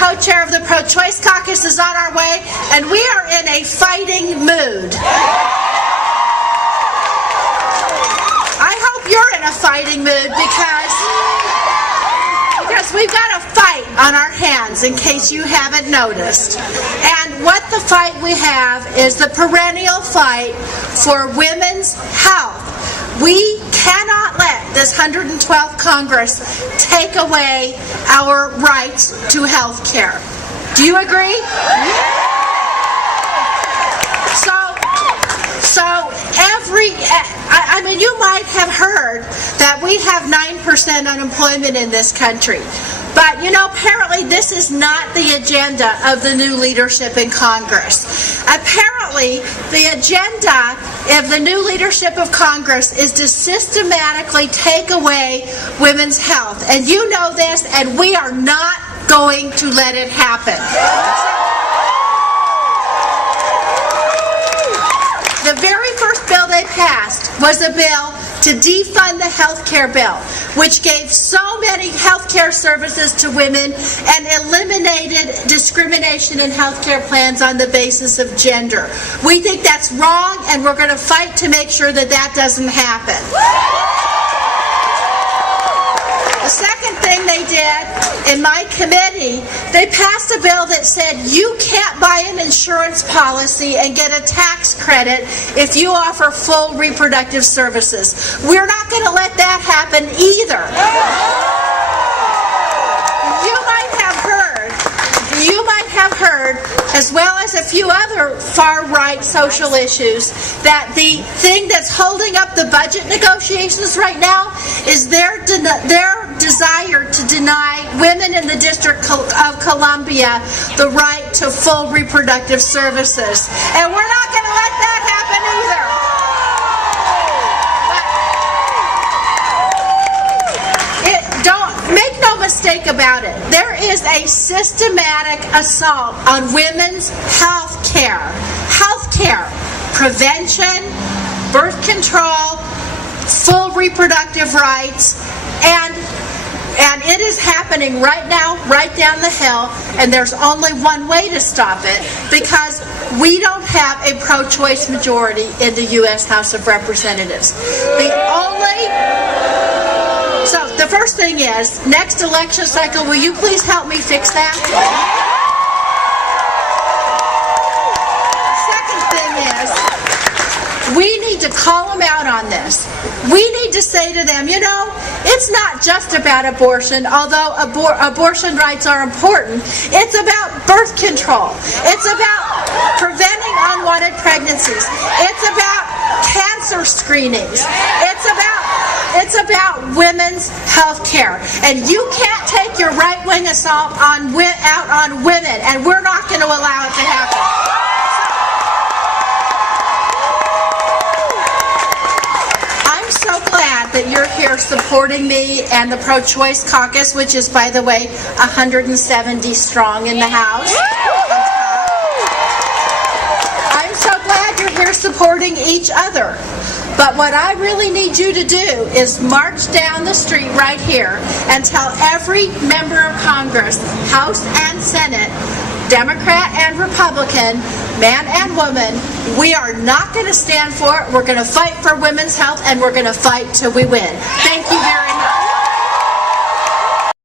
co-chair of the Pro-Choice Caucus, is on our way, and we are in a fighting mood. I hope you're in a fighting mood because we've got a fight on our hands, in case you haven't noticed. And what the fight we have is the perennial fight for women's health. We cannot let this 112th Congress take away our rights to health care. Do you agree? I mean, you might have heard that we have 9% unemployment in this country. But, you know, apparently this is not the agenda of the new leadership in Congress. Apparently, the agenda of the new leadership of Congress is to systematically take away women's health. And you know this, and we are not going to let it happen. The very first bill they passed was a bill to defund the health care bill, which gave so many health care services to women and eliminated discrimination in health care plans on the basis of gender. We think that's wrong, and we're going to fight to make sure that that doesn't happen. The second thing they did in my committee, they passed a bill that said you can't buy an insurance policy and get a tax credit if you offer full reproductive services. We're not going to let that happen either. You might have heard, as well as a few other far-right social issues, that the thing that's holding up the budget negotiations right now is their desire to deny women in the District of Columbia the right to full reproductive services. And we're not going to let that happen either. Make no mistake about it. There is a systematic assault on women's health care. Health care, prevention, birth control, full reproductive rights, and it is happening right now, right down the hill, and there's only one way to stop it, because we don't have a pro-choice majority in the U.S. House of Representatives. So the first thing is, next election cycle, will you please help me fix that? The second thing is, we need to call them out on this. We need to say to them, you know, it's not just about abortion, although abortion rights are important. It's about birth control. It's about preventing unwanted pregnancies. It's about cancer screenings. It's about women's health care. And you can't take your right-wing assault out on women, and we're not going to allow it to happen. I'm so glad that you're here supporting me and the Pro-Choice Caucus, which is, by the way, 170 strong in the House. I'm so glad you're here supporting each other. But what I really need you to do is march down the street right here and tell every member of Congress, House and Senate, Democrat and Republican, man and woman, we are not going to stand for it. We're going to fight for women's health, and we're going to fight till we win. Thank you very much.